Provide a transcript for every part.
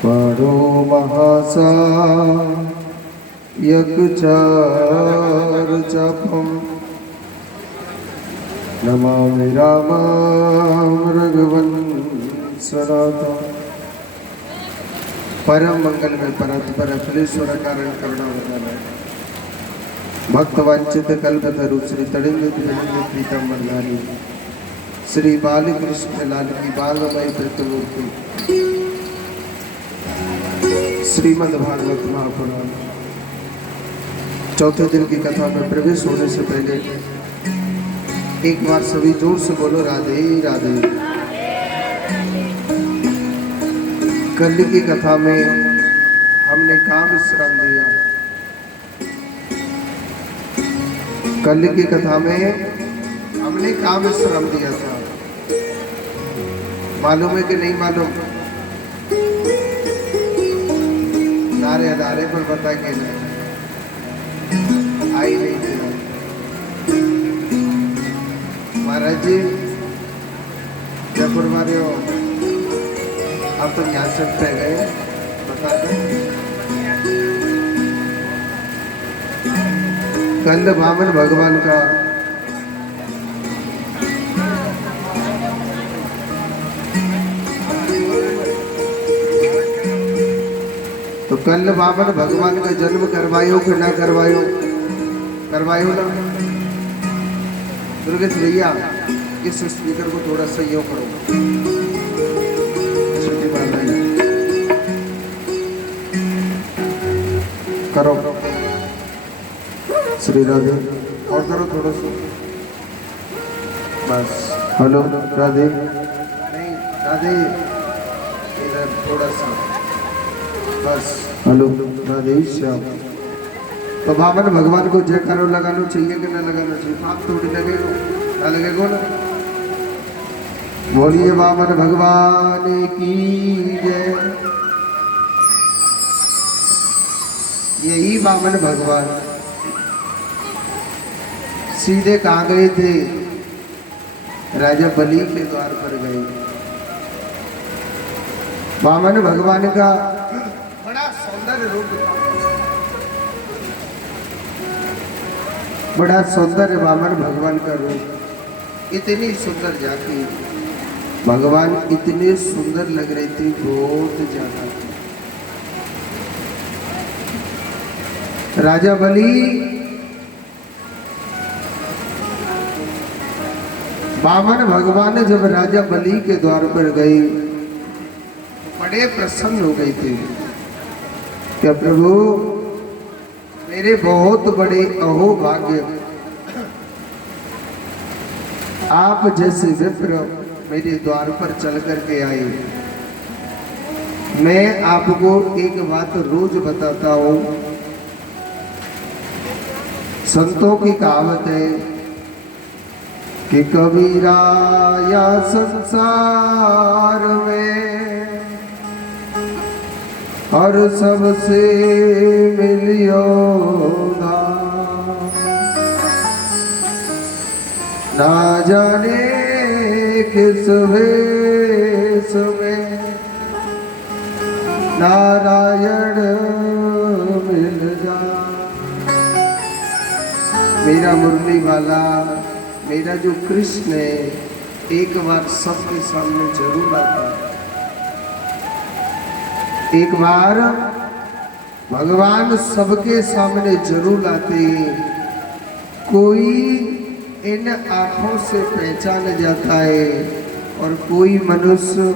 परो महासा यज्ञचार जपम नमामि रामं रघुवंशनाथं। परम मंगल में परस्पर अखिलेश्वर कारण करुणावतार भक्त वांछित कल्पतरु श्री तड़िंग प्रीतम बंधानी श्री बालकृष्ण लाल की बालमय प्रतिमूर्ति श्रीमद् भागवत महापुराण चौथे दिन की कथा में प्रवेश होने से पहले एक बार सभी जोर से बोलो राधे राधे। कल की कथा में हमने काम विश्राम दिया। कल की कथा में हमने काम विश्राम दिया था। मालूम है कि नहीं मालूम? नारे अदारे पर बता के नहीं आई नहीं थी महाराज जी। जयपुर वाले हो अब तो ज्ञान से रह गए, बता दो। कल वामन भगवान का तो कल वामन भगवान का जन्म करवायो कि ना करवायो? करवायो ना। दुर्गेश भैया इस स्पीकर को थोड़ा सहयोग करो। करो श्री राधे और करो थोड़ा सा बस। हेलो राधे नहीं राधे इधर थोड़ा सा बस। हेलो राधे श्याम। तो वामन भगवान को जयकारो लगाना चाहिए कि ना लगाना चाहिए? पाप थोड़ी लगेगा ना लगेगा ना। बोलिए वामन भगवान की जय। यही वामन भगवान सीधे कहाँ गए थे? राजा बलि के द्वार पर गए। वामन भगवान का बड़ा सौंदर्य रूप था, बड़ा सौंदर्य वामन भगवान का रूप। इतनी सुंदर जाति भगवान इतने सुंदर लग रहे थे, बहुत ज्यादा। राजा बलि वामन भगवान जब राजा बलि के द्वार पर गए बड़े प्रसन्न हो गए थे। क्या प्रभु मेरे बहुत बड़े अहोभाग्य, आप जैसे विप्र मेरे द्वार पर चल करके आए। मैं आपको एक बात रोज बताता हूँ। संतों की कहावत है कि कबीरा या संसार में और सबसे मिलियो ना जाने किस वेश में नारायण मिल जा। मेरा मुरली वाला मेरा जो कृष्ण है एक बार सबके सामने जरूर आता है। एक बार भगवान सबके सामने जरूर आते हैं। कोई इन आंखों से पहचान जाता है और कोई मनुष्य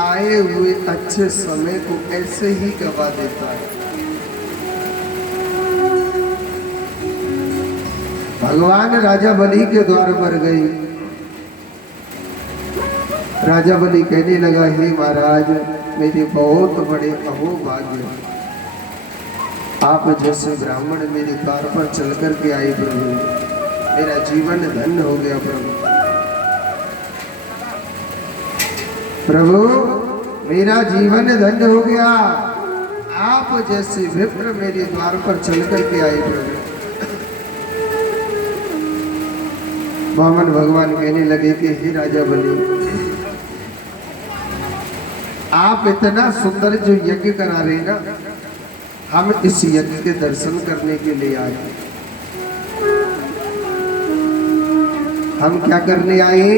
आए हुए अच्छे समय को ऐसे ही गवा देता है। भगवान राजा बलि के द्वार पर गए। राजा बलि कहने लगा, हे महाराज मेरे बहुत बड़े अहोभाग्य, आप जैसे ब्राह्मण मेरे द्वार पर चल कर के आए प्रभु। मेरा जीवन धन्य हो गया प्रभु। प्रभु मेरा जीवन धन्य हो गया। आप जैसे विप्र मेरे द्वार पर चल कर के आए प्रभु। वामन भगवान कहने लगे कि हे राजा बलि, आप इतना सुंदर जो यज्ञ करा रहे ना, हम इस यज्ञ के दर्शन करने के लिए आए। हम क्या करने आए?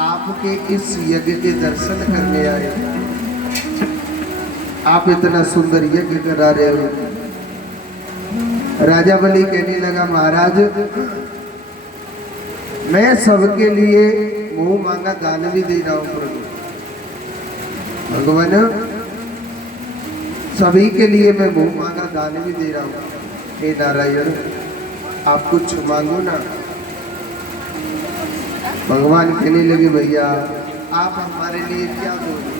आपके इस यज्ञ के दर्शन करने आए। आप इतना सुंदर यज्ञ करा रहे हो। राजा बलि कहने लगा, महाराज मैं सबके लिए मुंह मांगा दान भी दे रहा हूं प्रभु। भगवान सभी के लिए मैं मुंह मांगा दान भी दे रहा हूं। हे नारायण, आप कुछ मांगो ना। भगवान कहने लगे, भैया आप हमारे लिए क्या दोगे?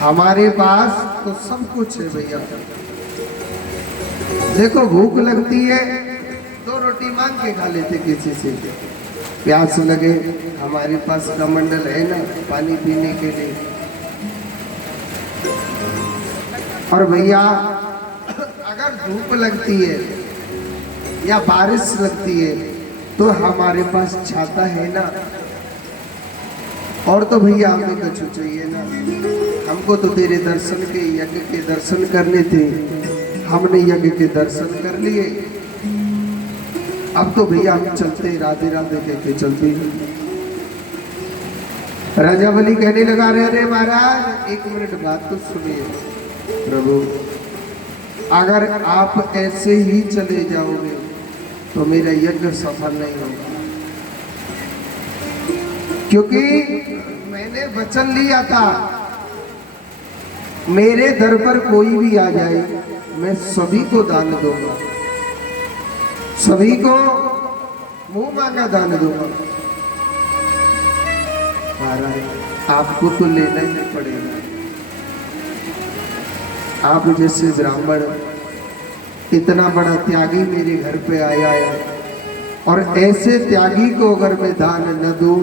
हमारे पास तो सब कुछ है भैया। देखो भूख लगती है, 2 रोटी मांग के खा लेते किसी से। प्यास लगे, हमारे पास कमंडल है ना पानी पीने के लिए। और भैया अगर धूप लगती है या बारिश लगती है तो हमारे पास छाता है ना। और तो भैया हमें कुछ चाहिए ना। हमको तो तेरे दर्शन के, यज्ञ के दर्शन करने थे। हमने यज्ञ के दर्शन कर लिए। अब तो भैया हम चलते, राधे राधे कहते चलते। राजा बलि कहने लगा, अरे महाराज 1 मिनट बात तो सुनिए। प्रभु अगर आप ऐसे ही चले जाओगे तो मेरा यज्ञ सफल नहीं होगा, क्योंकि मैंने वचन लिया था मेरे दर पर कोई भी आ जाए मैं सभी को दान दूंगा, सभी को मुंह मांगा दान दूंगा। महाराज आपको तो लेना ही पड़ेगा। आप जैसे ब्राह्मण इतना बड़ा त्यागी मेरे घर पे आया है, और ऐसे त्यागी को अगर मैं दान न दूं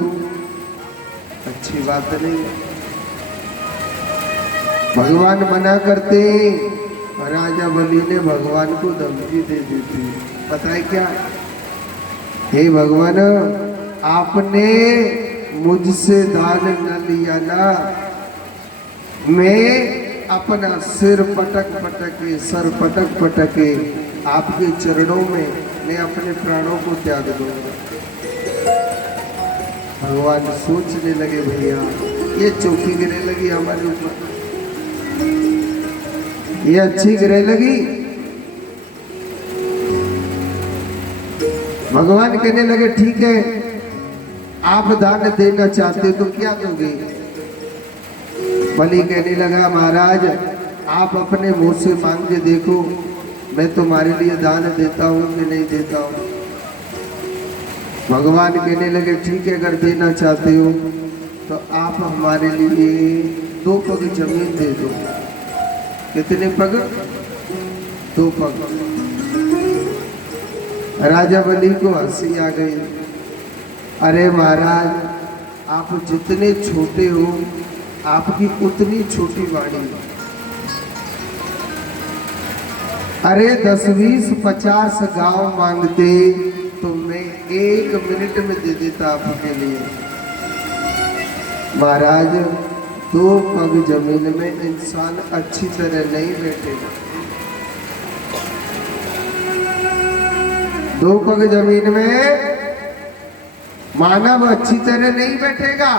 अच्छी बात नहीं। भगवान मना करते, राजा बलि ने भगवान को धमकी दे दी थी। पता है क्या? हे भगवान, आपने मुझसे दान न लिया ना, मैं अपना सिर पटक पटके, सर पटक पटके आपके चरणों में मैं अपने प्राणों को त्याग दूंगा। भगवान सोचने लगे, भैया ये चौकी गिरने लगी हमारे ऊपर, ये अच्छी गिरने लगी। भगवान कहने लगे, ठीक है आप दान देना चाहते तो क्या दोगे? बलि कहने लगा, महाराज आप अपने मुंह से मांग के देखो, मैं तुम्हारे लिए दान देता हूँ कि नहीं देता हूँ। भगवान कहने लगे, ठीक है अगर देना चाहते हो तो आप हमारे लिए 2 पग जमीन दे दो। कितने पग? 2 पग। राजा बलि को हंसी आ गई। अरे महाराज आप जितने छोटे हो आपकी उतनी छोटी वाणी। अरे 10, 20, 50 गांव मांगते तो मैं 1 मिनट में दे देता आपके लिए। महाराज 2 पग जमीन में इंसान अच्छी तरह नहीं बैठेगा। 2 पग जमीन में मानव अच्छी तरह नहीं बैठेगा।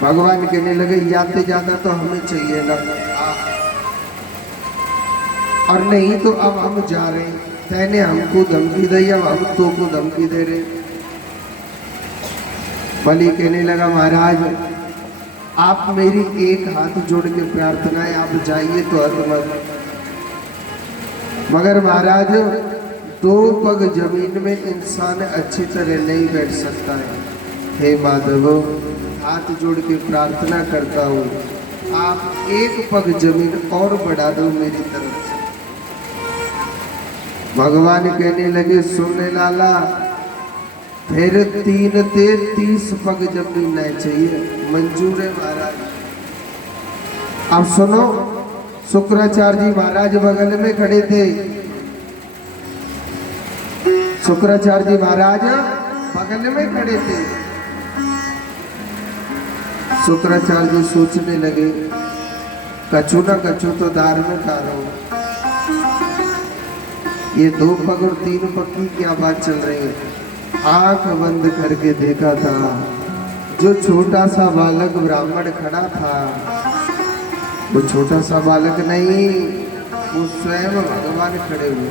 भगवान कहने लगे, जाते ज्यादा तो हमें चाहिए ना, और नहीं तो अब हम जा रहे हैं। तैने हमको धमकी दी, अब हम तो को धमकी दे रहे। बलि कहने लगा, महाराज आप मेरी एक हाथ जोड़ के प्रार्थना है, आप जाइए तो मत। मगर महाराज 2 पग जमीन में इंसान अच्छी तरह नहीं बैठ सकता है। हे माधव हाथ जोड़ के प्रार्थना करता हूँ, आप 1 पग जमीन और बढ़ा दो मेरी तरफ से। भगवान कहने लगे, सुनने लाला फिर 3 से 30 पग जमीन नहीं चाहिए, मंजूर है महाराज। अब सुनो, शुक्राचार्य जी महाराज बगल में खड़े थे। शुक्राचार्य जी महाराज बगल में खड़े थे। शुक्राचार्य जी सोचने लगे, कछु ना कछु तो धार्मिक आरोप, ये 2 पग और 3 पग की क्या बात चल रही है। आंख बंद करके देखा था, जो छोटा सा बालक ब्राह्मण खड़ा था, वो छोटा सा बालक नहीं, वो स्वयं भगवान खड़े हुए।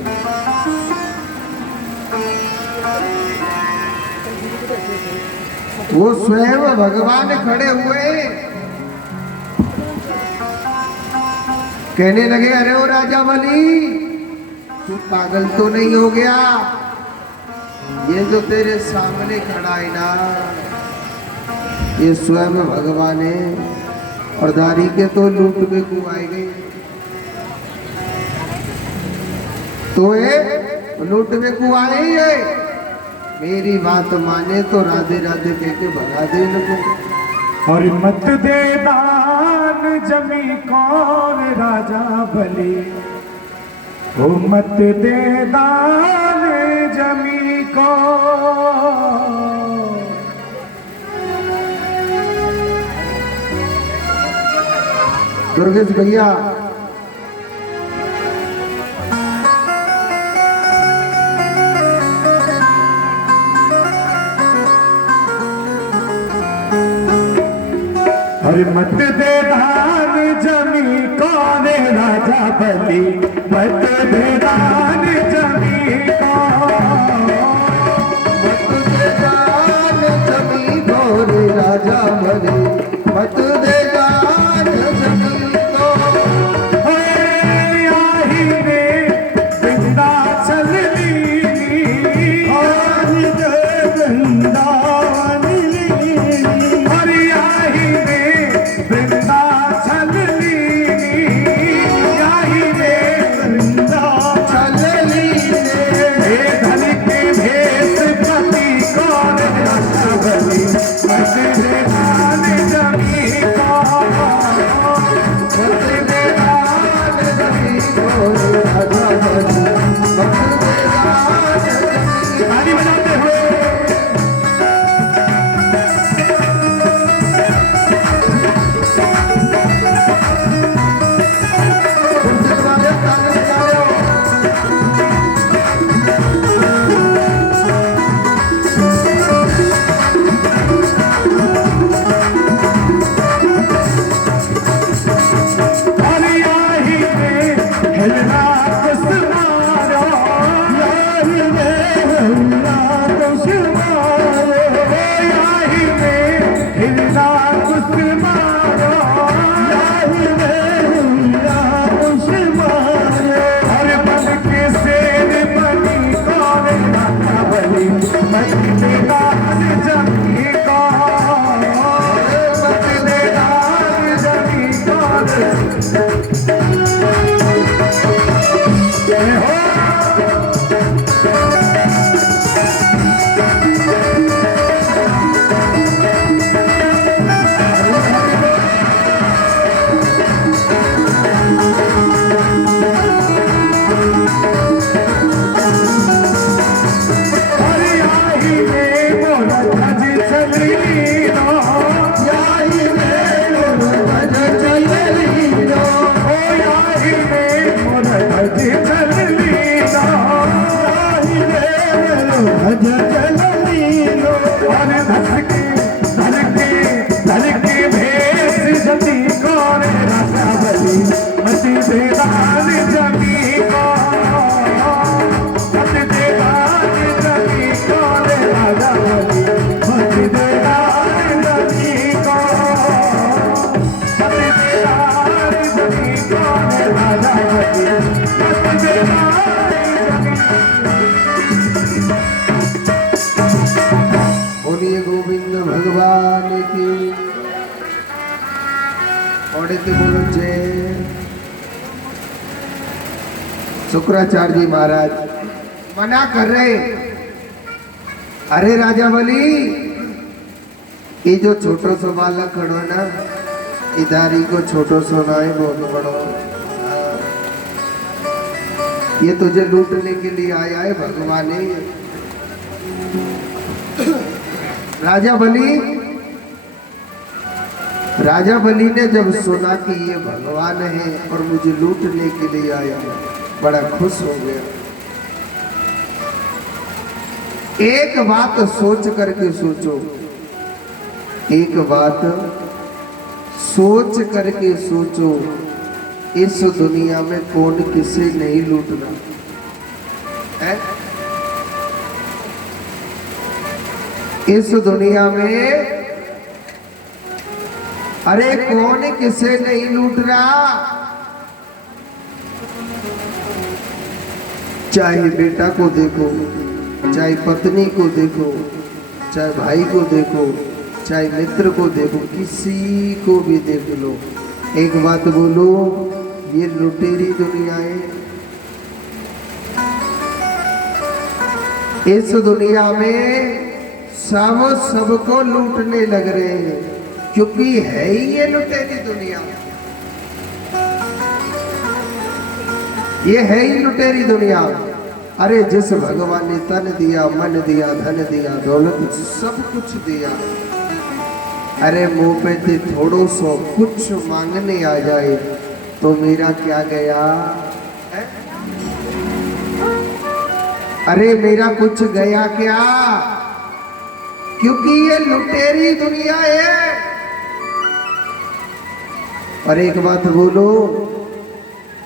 वो स्वयं भगवान खड़े हुए। कहने लगे, अरे ओ राजा बलि, तू पागल तो नहीं हो गया? ये जो तेरे सामने खड़ा है ना, ये स्वयं भगवान है, और दारी के तो लूट में कुआए गए। तो ये लूट में कुआए ही है। मेरी बात माने तो राधे राधे कह के भगा दे इनको। और मत दे दान जमी कौन राजा बलि, ओ मत दे दान जमी को। दुर्गेश भैया, और मत दे दान जमी कौन राजा बलि, मत दे दान जमी कौन, मत दे दान जमी कौन राजा बलि, मत दे दान जमी को। आही ने वृंदा चल लीनी, आही ने वृंदावन लीनी, और आही ने वृंदा चल लीनी, आही ने वृंदा चल लीने। हे धन के भेष पति कौन राजा बलि, मत दे दान जमी कौन, मत दे दान जमी कौन राजा बलि, मत दे दान जमी। ताली बजाते हुए तुमसे वाले ताने बजाओ। आही में हिलना कुसुमारो, आही में हिलना कुसुमारो, आही में हिलना कुसुमारो, आही में हिलना कुसुमारो। और बन के शेर बनी कौन राजा बलि, मत दे दान जमी कौन, मत दे दान जमी कौन। बोलिए गोविंद भगवान की। औड़ते बोलो जय। शुक्राचार्य जी महाराज मना कर रहे, अरे राजा बलि, ये जो छोटो सो बालक खड़ो ना, इधारी को छोटो सो ना है, बहुत बड़ो, ये तुझे लूटने के लिए आया है भगवान ने। राजा बलि, राजा बलि ने जब सुना कि ये भगवान है और मुझे लूटने के लिए आया, बड़ा खुश हो गया। एक बात सोच करके सोचो, एक बात सोच करके सोचो, इस दुनिया में कौन किसे नहीं लूटना है? इस दुनिया में अरे कौन किसे नहीं लूट रहा? चाहे बेटा को देखो, चाहे पत्नी को देखो, चाहे भाई को देखो, चाहे मित्र को देखो, किसी को भी देख लो। एक बात बोलो, ये लुटेरी दुनिया है। इस दुनिया में सब सबको लूटने लग रहे हैं, क्योंकि है ही ये लुटेरी दुनिया। ये है ही लुटेरी दुनिया। अरे जिस भगवान ने तन दिया, मन दिया, धन दिया, दौलत, सब कुछ दिया, अरे मुंह पे से थोड़ो सो कुछ मांगने आ जाए तो मेरा क्या गया है? अरे मेरा कुछ गया क्या? क्योंकि ये लुटेरी दुनिया है। और एक बात बोलो,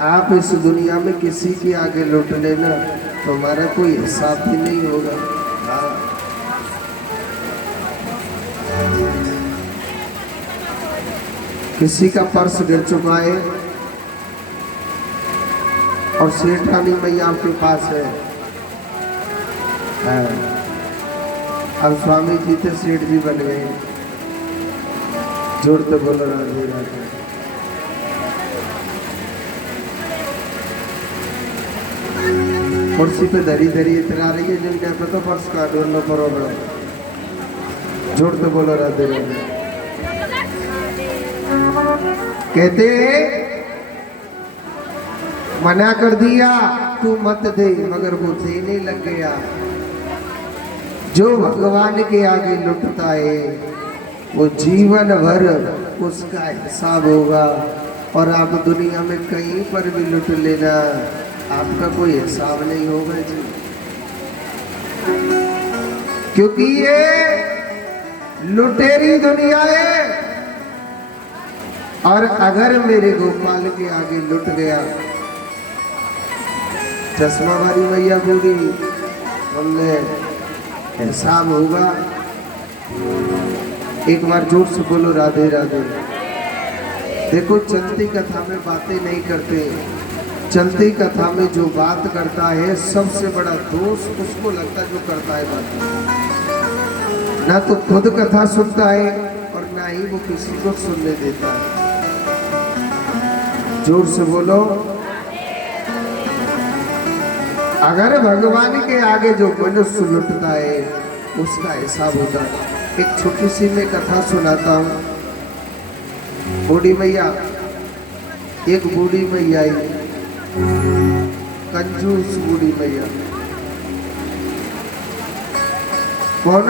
आप इस दुनिया में किसी के आगे लुट लेना तो हमारा कोई हिसाब भी नहीं होगा। हाँ। किसी का पर्स गिर चुका है और सेठानी मैया आपके पास है। हाँ। अब स्वामी जी तो सेठ जी बन गए। जोर तो बोलो राधे राधे। कुर्सी पे धरी धरी इतना रही है, जिनके पता पर्स का ढूंढना पड़ोगा। जोर तो बोलो राधे राधे। कहते मना कर दिया तू मत दे, मगर वो देने लग गया। जो भगवान के आगे लुटता है वो जीवन भर उसका हिसाब होगा। और आप दुनिया में कहीं पर भी लुट लेना, आपका कोई हिसाब नहीं होगा जी। क्योंकि ये लुटेरी दुनिया है। और अगर मेरे गोपाल के आगे लुट गया, चश्मा वाली मैया बोली हमने हिसाब होगा। एक बार जोर से बोलो राधे राधे। देखो चलती कथा में बातें नहीं करते, चलती कथा में जो बात करता है सबसे बड़ा दोष उसको लगता है जो करता है बात। ना तो खुद कथा सुनता है और ना ही वो किसी को सुनने देता है। जोर से बोलो। अगर भगवान के आगे जो मनुष्य लुटता है उसका हिसाब होता है। एक छोटी सी मैं कथा सुनाता हूँ। बूढ़ी मैया, एक बूढ़ी मैया आई, कंजूस बूढ़ी मैया। कौन?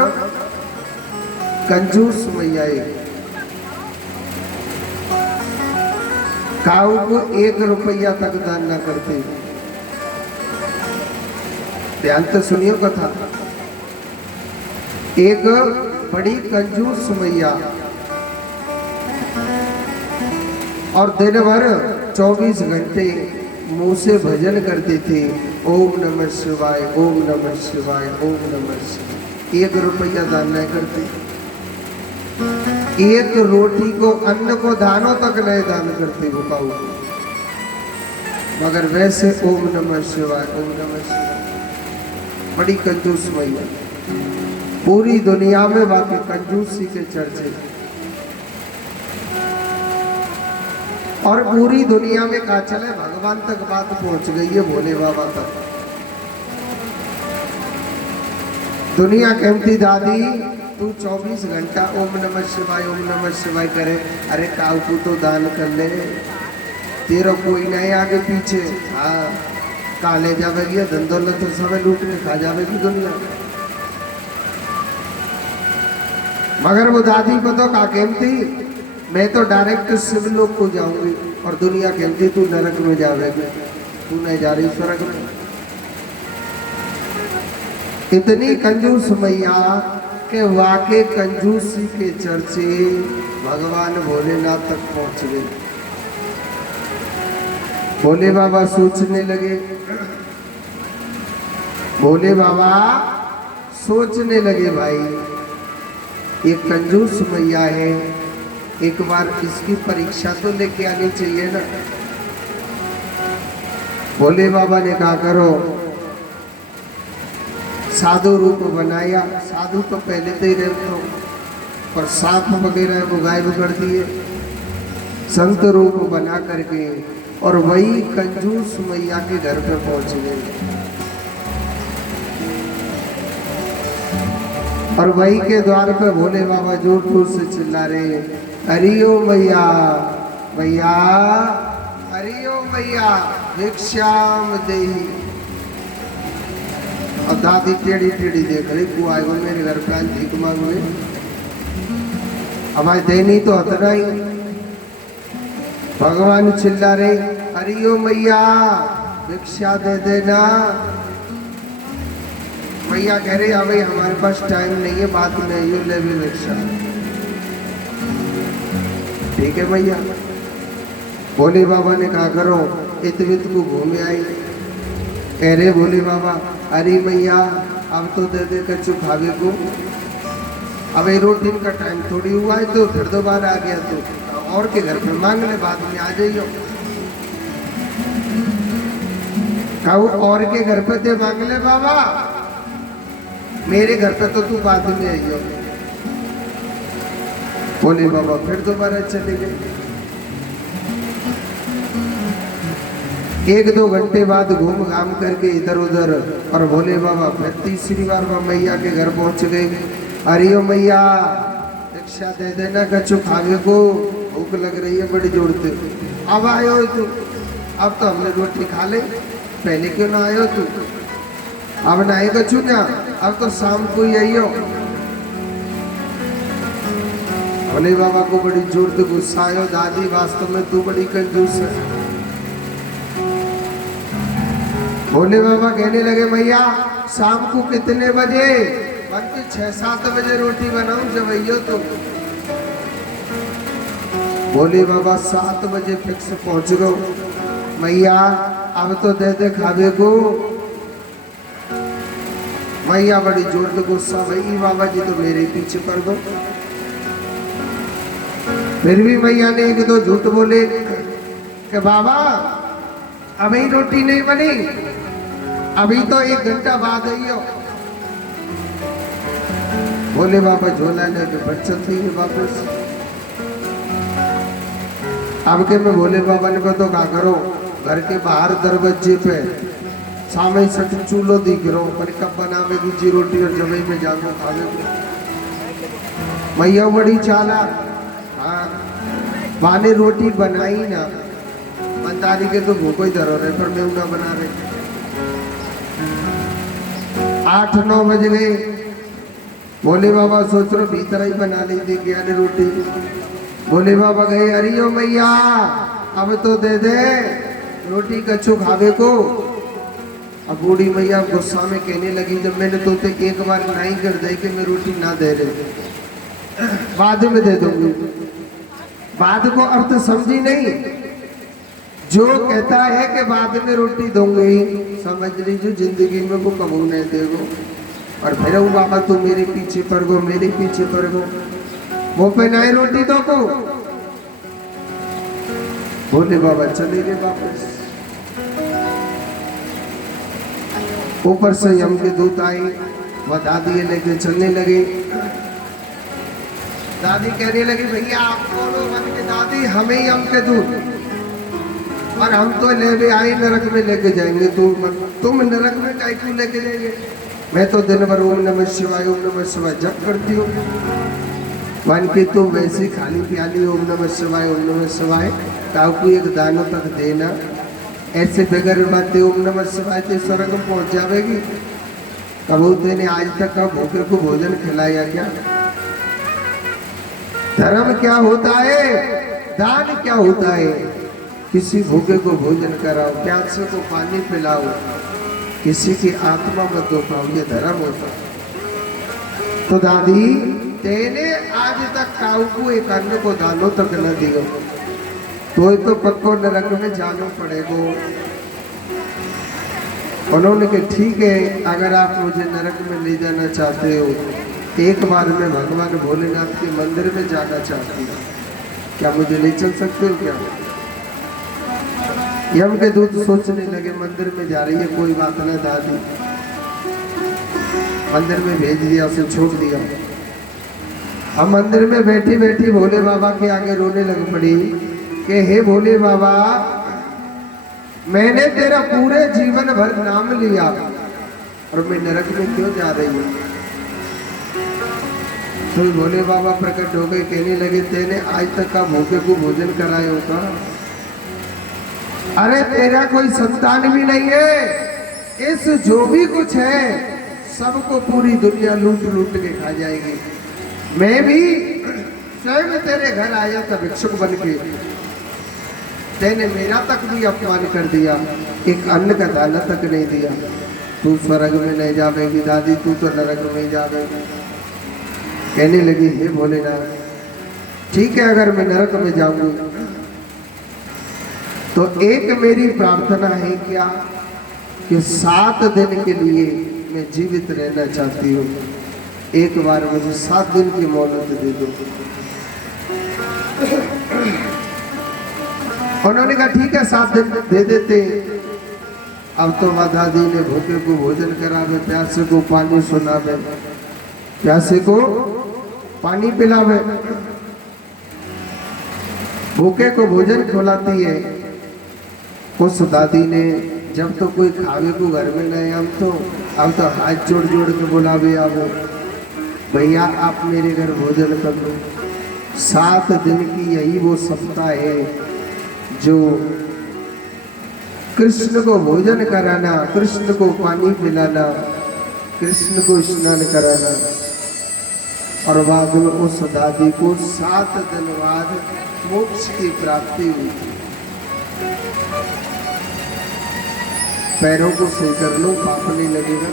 कंजूस मैया। काऊ को 1 रुपया तक दान न करते। ध्यान से सुनियो कथा। एक बड़ी कंजूस मैया और दिन भर 24 घंटे मुंह से भजन करते थे, ओम नमः शिवाय, ओम नमः शिवाय, ओम नमः शिवाय। 1 रुपया दान नहीं करते। 1 रोटी को, अन्न को, दानों तक नहीं दान करते वो काऊ को। मगर वैसे ओम नमः शिवाय, ओम नमः शिवाय। बड़ी कंजूस मैया। पूरी दुनिया में बाकी कंजूसी के चर्चे, और पूरी दुनिया में कहा चले भगवान तक बात पहुंच गई है, भोले बाबा तक। दुनिया कहती दादी तू 24 घंटा ओम नमः शिवाय, ओम नमः शिवाय करे। अरे काऊ को तो दान कर ले, तेरा कोई नहीं आगे पीछे। हाँ, काले जावेगी धन दौलत तो सब लूट के खा जावेगी दुनिया। मगर वो दादी को तो का कहती मैं तो डायरेक्ट शिवलोक को जाऊंगी और दुनिया कहती तू नरक में जावेगी, तू नहीं जा रही स्वर्ग में। इतनी कंजूस मैया के वाकई कंजूसी के चर्चे भगवान भोलेनाथ तक पहुंच गए। भोले बाबा सोचने लगे, भोले बाबा सोचने लगे भाई ये कंजूस मैया है, एक बार इसकी परीक्षा तो लेके आनी चाहिए ना। भोले बाबा ने कहा करो, साधु रूप बनाया। साधु तो पहले से ही रहते हो, पर सांप वगैरह वो गायब कर दिए, संत रूप बना करके और वही कंजूस मैया के घर पे पहुंच गए। और वही के द्वार पे भोले बाबा जोर जोर से चिल्ला रहे, हरिओ मैया, मैया हरिओ मैया, भिक्षाम देही। और दादी टेढ़ी टेढ़ी देख रही, तू आए हो मेरे घर पे भीख मांगे, हमारे देनी तो हतना ही। भगवान चिल्ला रहे, हरिओ मैया भिक्षा दे देना। मैया कह रही भाई हमारे पास टाइम नहीं है, बात में यू ले भी भिक्षा। ठीक है मैया। भोले बाबा ने कहा करो, इतवित को घूमे आई। कह रहे भोले बाबा, अरे मैया अब तो दे दे कच्चू खावे को, अब ये रोटी का टाइम थोड़ी हुआ है, तो फिर दोबारा आ गया तो और के घर पे मांग ले, बाद में आ जाइयो। कहू और के घर पे थे मांग ले बाबा, मेरे घर पे तो तू बाद में आइयो। भोले बाबा फिर दोबारा चले गए। 1-2 घंटे बाद घूम घाम करके इधर उधर, और भोले बाबा फिर तीसरी बार मैया के घर पहुंच गए। हरिओ मैया भिक्षा दे देना, कच्चू खावे को, भूख लग रही है बड़ी जोर से। अब आयो तू, अब तो हमने रोटी खा ले, पहले क्यों ना आयो तू? अब ना आए कच्चू ना, अब तो शाम को ही आइयो। भोले बाबा को बड़ी जोर से गुस्सा आयो, दादी वास्तव में तू बड़ी कंजूस है। भोले बाबा कहने लगे, मैया शाम को कितने बजे? बनती 6-7 बजे रोटी बनाऊं जब आइयो तो। भोले बाबा 7 बजे फिक्स पहुंच गए। मैया अब तो दे दे खावे को। मैया बड़ी जोर से गुस्सा, भाई बाबा जी तो मेरे पीछे पड़ गो। फिर भी मैया ने 1-2 झूठ बोले कि बाबा अभी रोटी नहीं बनी, अभी तो 1 घंटा बाद आइयो। भोले बाबा झोला लेके बच्चा थी वापस। अब के मैं भोले बाबा ने को तो क्या करो, घर के बाहर दरवाजे पे सामने सट चूल्हो दिख रहा, पर कब बनावेगी जी रोटी और जब में जागो खावे। मैया बड़ी चालाक, हाँ माने रोटी बनाई ना, मंदारी के तो भूखो ही धरो रहे, पर मैं उना बना रहे। 8-9 बज गए। भोले बाबा सोच रहे भीतर ही बना ली थी ज्ञान रोटी। भोले बाबा गए, अरियो मैया अब तो दे दे रोटी कच्चू खावे को। अब बूढ़ी मैया गुस्सा में कहने लगी, जब मैंने तो एक बार नहीं कर दे कि मैं रोटी ना दे रहे, बाद में दे दूंगी। बाद को अर्थ समझी नहीं, जो कहता है कि बाद में रोटी दूंगी, समझ लीजिए जिंदगी में वो कबू नहीं देगो। और फिर वो बाबा तू मेरे पीछे पड़ गो, मेरे पीछे पड़ गो, वो पे नहीं रोटी दो को। भोले बाबा चले गए वापस। ऊपर से यम के दूत आई, वह दादी लेके चलने लगे। दादी कहने लगी, भैया आप बोलो मन के दादी, हमें ही यम के दूत, और हम तो ले आए नरक में लेके जाएंगे, तुम नरक में काय क्यों लेके जाएंगे? मैं तो दिन भर ओम नमः शिवाय जप करती हूँ। मान के तुम वैसी खाली प्याली ओम नमः शिवाय काऊ को एक दानों तक देना, ऐसे बगैर बातें ओम नमः शिवाय से स्वर्ग में पहुंच जाएगी। कबूतर ने आज तक का भूखे को भोजन खिलाया क्या? धर्म क्या होता है, दान क्या होता है? किसी भूखे को भोजन कराओ, प्यासे को पानी पिलाओ, किसी की आत्मा मत दुखाओ, ये धर्म होता है। तो दादी तेने आज तक काऊ को एक अन्न को दानो तक न दियो, तो पक्को नरक में जानो पड़ेगो। उन्होंने कहा ठीक है, अगर आप मुझे नरक में ले जाना चाहते हो, एक बार मैं भगवान भोलेनाथ के मंदिर में जाना चाहती हूँ, क्या मुझे ले चल सकते हो क्या? यम के दूत सोचने लगे मंदिर में जा रही है, कोई बात ना दादी। मंदिर में भेज दिया, उसे छोड़ दिया। अब मंदिर में बैठी बैठी भोले बाबा के आगे रोने लग पड़ी कि हे भोले बाबा, मैंने तेरा पूरे जीवन भर नाम लिया और मैं नरक में क्यों जा रही हूँ? तो भोले बाबा प्रकट हो गए, कहने लगे तेने आज तक का भूखे को भोजन कराया होगा? अरे तेरा कोई संतान भी नहीं है, इस जो भी कुछ है सबको पूरी दुनिया लूट लूट के खा जाएगी। मैं भी स्वयं तेरे घर आया था भिक्षुक बन के, तेने मेरा तक भी अपमान कर दिया, एक अन्न का दाना तक नहीं दिया। तू स्वर्ग में नहीं जावेगी दादी, तू तो नरक में जावेगी। कहने लगी हे भोलेनाथ, ठीक है अगर मैं नरक में जाऊंगी तो एक मेरी प्रार्थना है क्या कि 7 दिन के लिए मैं जीवित रहना चाहती हूँ, एक बार मुझे 7 दिन की मोहलत दे दो। उन्होंने कहा ठीक है 7 दिन दे देते। अब तो माँ दादी ने भूखे को भोजन करावे, प्यासे को पानी सुनावे, प्यासे को पानी पिलावे, भूखे को भोजन खिलाती है। उस दादी ने जब तो कोई खावे को घर में नहीं, अब तो हाथ जोड़ जोड़ के बुलावे, आओ भैया आप मेरे घर भोजन कर लो। 7 दिन की यही वो सप्ताह है जो कृष्ण को भोजन कराना, कृष्ण को पानी पिलाना, कृष्ण को स्नान कराना। और बाद में उस दादी को 7 दिन बाद मोक्ष की प्राप्ति हुई थी। पैरों को सही कर लो, पाप नहीं लगेगा।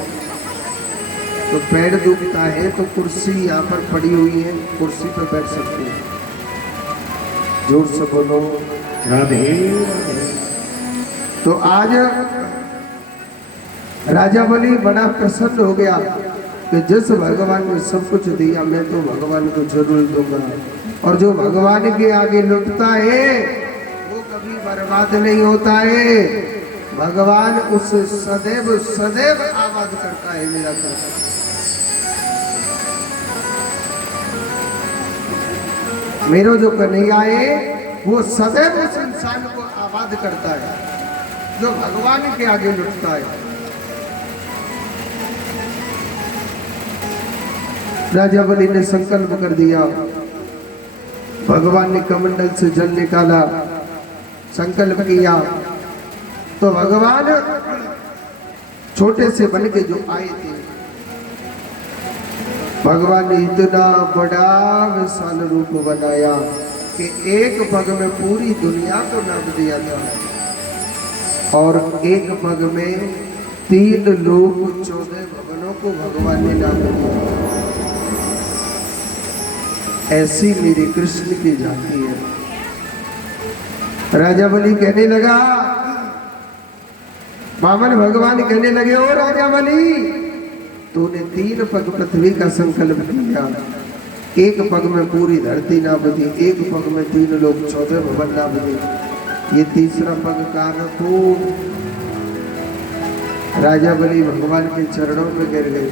तो पैर दुखता है तो कुर्सी यहाँ पर पड़ी हुई है, कुर्सी पर बैठ सकते हैं। जोर से बोलो राधे राधे। तो आज राजा बलि बड़ा प्रसन्न हो गया कि जिस भगवान ने सब कुछ दिया मैं तो भगवान को जरूर दूंगा। और जो भगवान के आगे लुटता है वो कभी बर्बाद नहीं होता है, भगवान उसे सदैव सदैव आबाद करता है। मेरा कृष्ण मेरा जो कन्हैया है वो सदैव उस इंसान को आबाद करता है जो भगवान के आगे लुटता है। राजा बलि ने संकल्प कर दिया, भगवान ने कमंडल से जल निकाला, संकल्प किया तो भगवान छोटे से बन के जो आए थे, भगवान ने इतना बड़ा विशाल रूप बनाया कि एक पग में पूरी दुनिया को नाप दिया था और एक पग में 3 लोक 14 भवनों को भगवान ने नाप दिया। ऐसी मेरी कृष्ण की जाति है। राजा बलि कहने लगा, वामन भगवान कहने लगे, ओ राजा बलि तूने 3 पग पृथ्वी का संकल्प किया, एक पग में पूरी धरती नाप दी, एक पग में 3 लोक 14 भवन नाप दी, ये तीसरा पग कहाँ को? राजा बलि भगवान के चरणों में गिर गए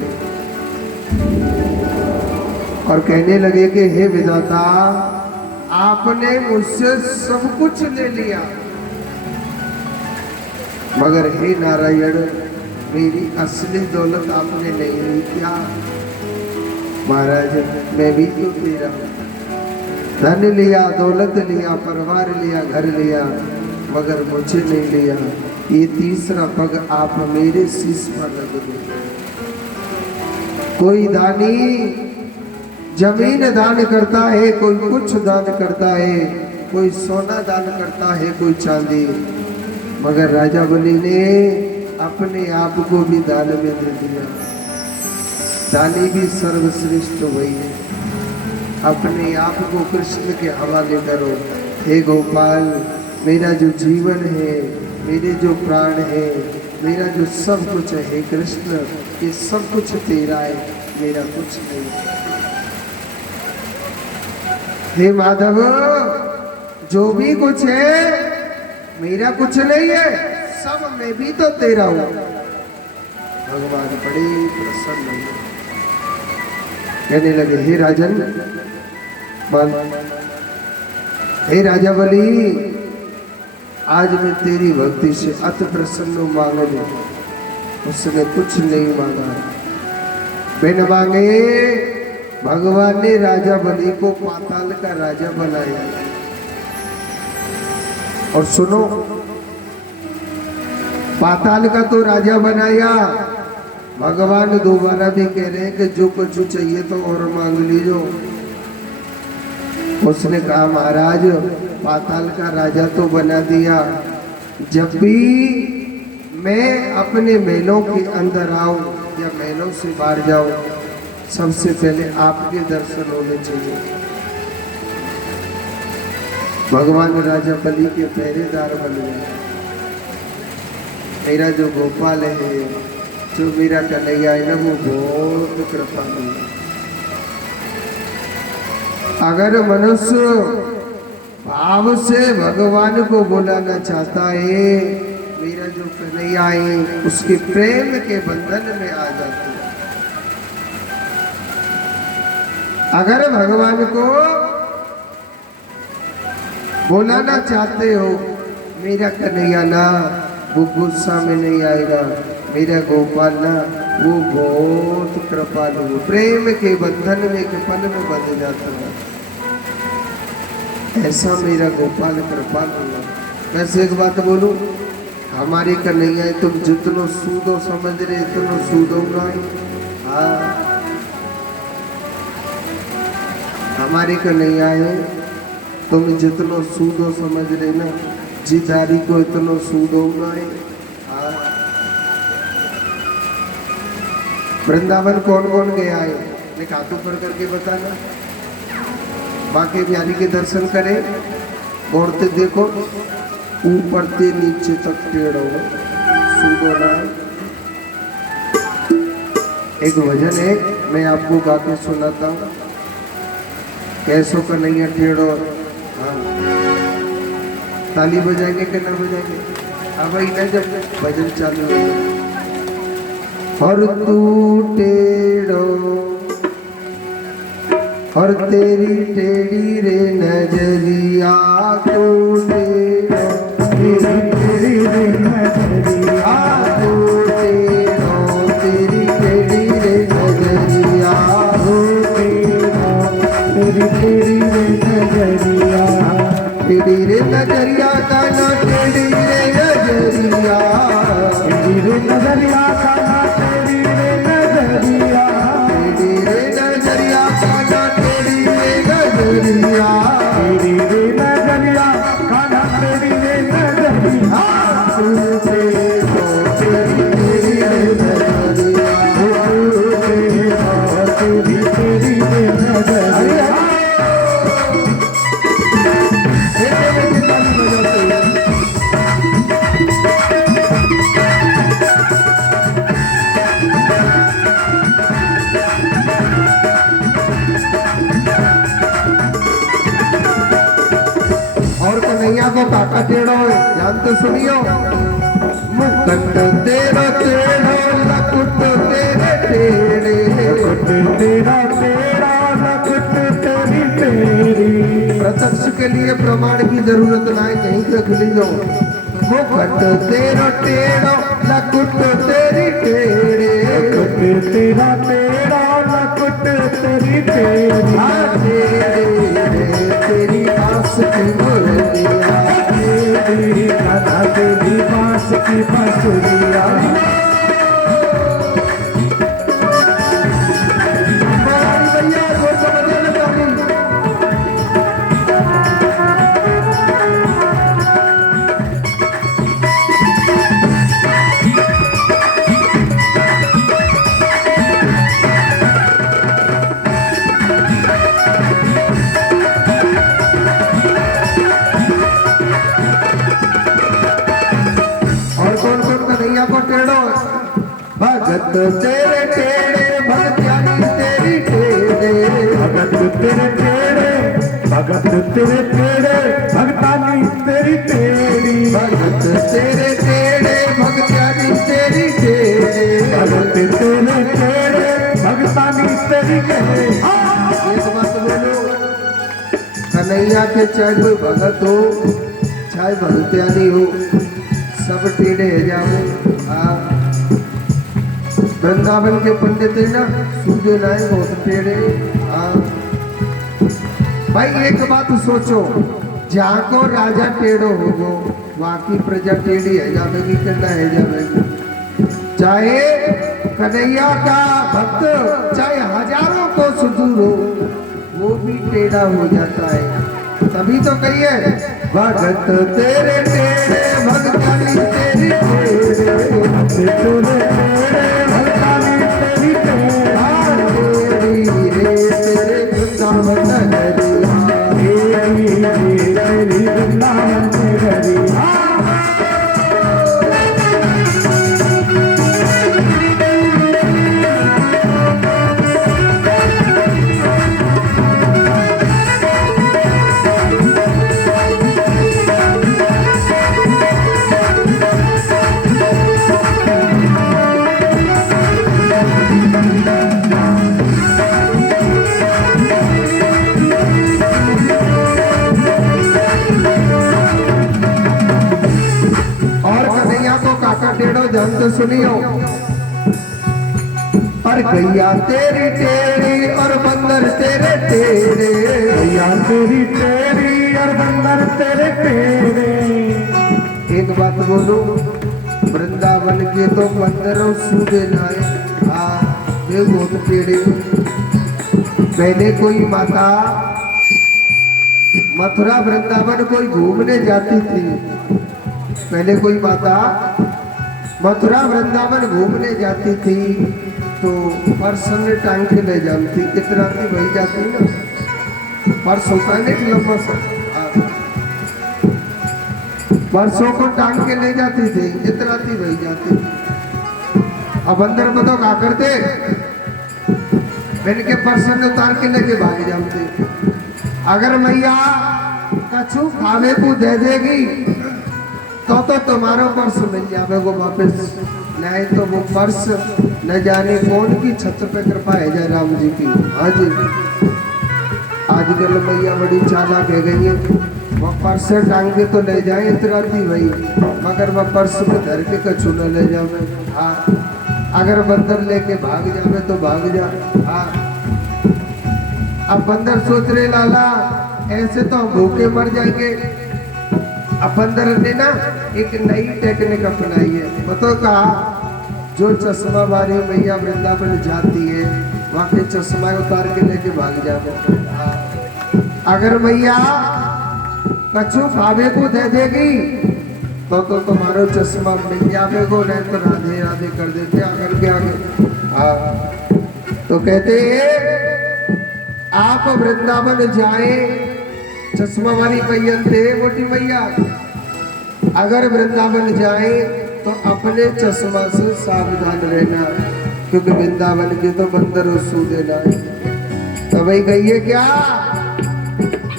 और कहने लगे कि हे विधाता आपने मुझसे सब कुछ ले लिया, मगर हे नारायण मेरी असली दौलत आपने नहीं ली क्या? महाराज मैं भी तो तेरा धन लिया, दौलत लिया, परिवार लिया, घर लिया, मगर मुझे नहीं लिया। ये तीसरा पग आप मेरे शीश पर रख दो। कोई दानी जमीन दान करता है, कोई कुछ दान करता है, कोई सोना दान करता है, कोई चांदी। मगर राजा बलि ने अपने आप को भी दान में दे दिया। दानी भी सर्वश्रेष्ठ वही है। अपने आप को कृष्ण के हवाले करो। हे गोपाल, मेरा जो जीवन है, मेरे जो प्राण है, मेरा जो सब कुछ है, हे कृष्ण, ये सब कुछ तेरा है, मेरा कुछ नहीं है। हे माधव, जो भी कुछ है मेरा कुछ नहीं है, सब मैं भी तो तेरा हूं। भगवान बड़े प्रसन्न हुए, कहने लगे, हे राजन, हे राजा बलि, आज मैं तेरी भक्ति से अति प्रसन्न हूं, मांग लूं। उसने कुछ नहीं मांगा। बिन मांगे भगवान ने राजा बलि को पाताल का राजा बनाया। और सुनो, पाताल का तो राजा बनाया, भगवान दोबारा भी कह रहे हैं कि जो कुछ चाहिए तो और मांग लीजो। उसने कहा, महाराज, पाताल का राजा तो बना दिया, जब भी मैं अपने महलों के अंदर आऊं या महलों से बाहर जाऊं, सबसे पहले आपके दर्शन होने चाहिए। भगवान राजा बलि के पहरेदार बन गए। मेरा जो गोपाल है, जो मेरा कन्हैया है ना, वो बहुत कृपालु है। अगर मनुष्य भाव से भगवान को बुलाना चाहता है, मेरा जो कन्हैया है, उसके प्रेम के बंधन में आ जाता है। अगर भगवान को बुलाना चाहते हो, मेरा कन्हैया ना, वो गुस्सा में नहीं आएगा। मेरा गोपाल ना, वो बहुत कृपालु, प्रेम के बंधन में एक पल में बंध जाता है। ऐसा मेरा गोपाल कृपालु है। वैसे एक बात बोलूं, हमारे कन्हैया तुम जितनो सूदो समझ रहे, इतनो सूदो ना है। हाँ, हमारे कन्हैया है, तुम जितनो सूदो समझ रहे ना, जिधारी को इतनो सूदो ना है। हाँ, वृंदावन कौन कौन गया है, एक हाथ ऊपर करके बताना। बाकी बिहारी के दर्शन करें, औरतें देखो, ऊपर से नीचे तक टेढ़ो, सूदो ना है। एक भजन है, मैं आपको गा के सुनाता हूँ। कैसो कन्हैया टेढ़ो। हाँ, ताली बजाएंगे कि ना बजाएंगे? अब भाई ना, जब भजन चालू हो, और तू टेढ़ो और तेरी टेढ़ी रे नजरिया, तू टेढ़ो, तेरी रे नजरिया, तू टेढ़ो, तेरी टेढ़ी रे नजरिया, तू टेढ़ो, तेरी रे नजरिया, टेढ़ी रे नजरिया काना, टेढ़ी रे नजरिया, टेढ़ी रे नजरिया काना, टेढ़ी रे नजरिया, टेढ़ी रे नजरिया काना, टेढ़ी रे नजरिया, टेढ़ी रे नजरिया काना, टेढ़ी रे नजरिया, तू टेढ़ो, तेरी रे नजरिया, तू टेढ़ो, तेरी रे नजरिया। कन्हैया को काका टेढ़ो है, ध्यान तो सुनियो। मुकुट तेरा टेढ़ो, लकुट तेरे टेढ़े, मुकुट तेरा टेढ़ा, लकुट तेरी टेढ़ी। प्रत्यक्ष के लिए प्रमाण की जरूरत ना है, कहीं तक लीजिए। मुकुट तेरा टेढ़ो, लकुट तेरी टेढ़े, मुकुट तेरा टेढ़ा, लकुट तेरी टेढ़ी। तेरी आस की मुरलिया, तेरी गाना, तेरी बांस की बांसुरिया। भैया भगत तेरे टेढ़े भगत्यानी तेरी टेढ़े भगत तेरे टेढ़े भगत तेरे टेढ़े भगतानी तेरी टेढ़ी भगत तेरे टेढ़े भगत्यानी तेरी टेढ़े भगत तेरे टेढ़े भगतानी तेरी टेढ़ी एक बात बोलो कन्हैया के चाहे कोई भगत हो चाहे भगत्यानी हो सब टेढ़े है जाओ। हाँ वृंदावन के पंडित है ना सूझे लाए बहुत टेढ़े। हाँ भाई एक बात सोचो जहाँ को राजा टेढ़ो होगो वहाँ की प्रजा टेढ़ी है जावेगी कितना है जावेगी। चाहे कन्हैया का भक्त चाहे हजारों को दूर हो वो भी टेढ़ा हो जाता है। तभी तो कहिए भगत तेरे टेढ़े भगतानी तेरी टेढ़े भगतानी तेरी टेढ़ी तेरे वृंदावन नगरिया तेरी वृंदावन नगरी ध्यान से सुनियो। और गैया तेरी टेढ़ी और बंदर तेरे टेढ़े गैया तेरी टेढ़ी और बंदर तेरे टेढ़े। एक बात बोलो वृंदावन के तो बंदरों सूदे लाए हाँ ये बहुत टेढ़े। पहले कोई माता मथुरा वृंदावन कोई घूमने जाती थी। पहले कोई माता मथुरा वृंदावन घूमने जाती थी तो पर्सन ने टांग के ले जाती इतना सी वही जाती ना पर्स होता है ना लंबा सा पर्सों को टांग के ले जाती थी इतना सी वही जाती। अब अंदर बताओ क्या करते मैंने के पर्सन ने उतार के लेके भाग जाते। अगर मैया कछु खावे को दे देगी तो तुम्हारा पर्स मिल जाए वो वापस नहीं तो वो पर्स न जाने कौन की छत पे कृपा है जय राम जी की। हाँ जी आजकल मैया बड़ी चालाक है गई है वो पर्स टांग के तो ले जाए इतना थी भाई मगर वह पर्स में धर के कछु न ले जावे। हाँ अगर बंदर लेके भाग जावे तो भाग जा। हाँ अब बंदर सोच रहे लाला ऐसे तो हम भूखे मर जाएंगे। अब बंदर ने ना एक नई टेक्निक अपनाई है बताओ कहा जो चश्मा वाली मैया वृंदावन जाती है वहां के चश्मा उतार के लेके भाग जाते। अगर मैया कछु खावे को दे देगी तो तुम्हारो चश्मा मिल जावे को नहीं तो राधे राधे कर देते अगर के आगे। तो कहते आप वृंदावन जाए चश्मा वाली मैया थे मोटी मैया अगर वृंदावन जाए तो अपने चश्मा से सावधान रहना क्योंकि वृंदावन के तो बंदर सूदे लाए। तो भाई कहिए क्या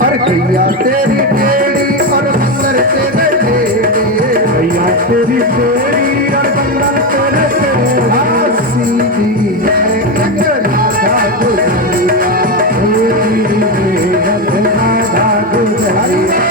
और गैया तेरी टेढ़ी और बंदर तेरे टेढ़े गैया तेरी टेढ़ी और बंदर तेरे टेढ़े। सीधी है राधा गुजरिया राधा गुजरिया।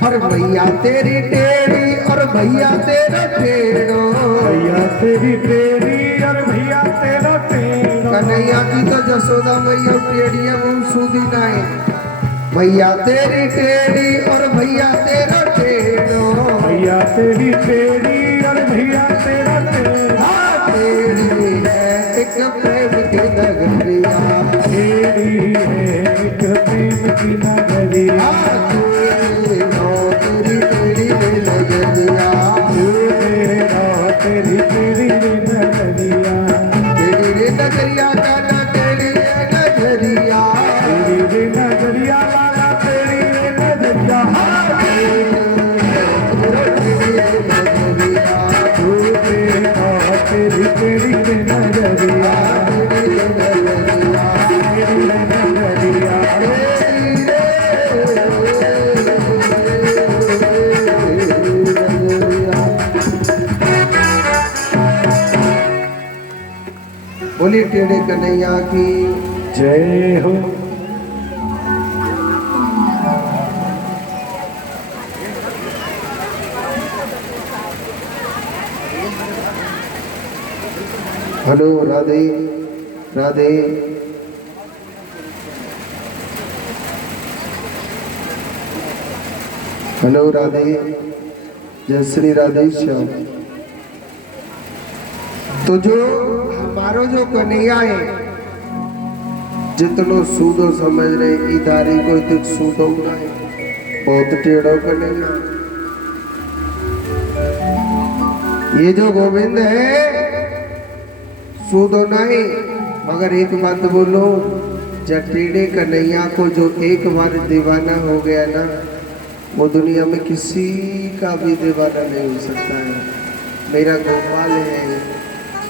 और भैया तेरी टेढ़ी और भैया तेरा टेढ़ो भैया तेरी टेढ़ी और भैया तेरा टेढ़ो। कन्हैया की तो जसोदा मैया टेढ़ी है वो सूदी नहीं। भैया तेरी टेढ़ी और भैया तेरा टेढ़ो भैया तेरी टेढ़ी और भैया तेरा टेढ़ो। टेढ़ी है एक प्रेम की नगरिया टेढ़ी तेरी तेरी रे नगरिया, तेरी रे नगरिया कान्हा तेरी रे नगरिया, तेरी रे नगरिया लाला तेरी रे नगरिया, तेरी तेरी रे नगरिया, तेरी रे नगरिया। बोली टेढ़े कन्हैया की जय हो। हेलो राधे राधे। हेलो राधे, जय श्री राधे श्याम। तो जो हमारो जो कन्हैया है जितनो सूदो समझ रहे इधारी को इतक सूदो है, बहुत टेढ़ो कन्हैया। ये जो गोविंद है सूदो नहीं, मगर एक बात बोलो, जब टेढ़े कन्हैया को जो एक बार दीवाना हो गया ना, वो दुनिया में किसी का भी दीवाना नहीं हो सकता है। मेरा गोपाल है,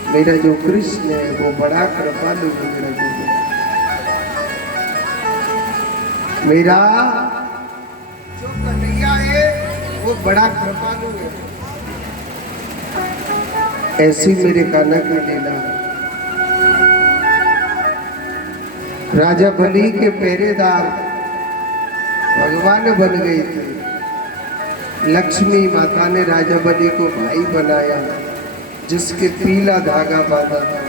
मेरा जो कृष्ण है वो बड़ा कृपालु है। मेरा गोपाल, मेरा जो कन्हैया है वो बड़ा कृपालु है। ऐसी मेरे कान्हा की लीला। राजा बलि के पहरेदार भगवान बन गए थे। लक्ष्मी माता ने राजा बलि को भाई बनाया, जिसके पीला धागा बांधा था।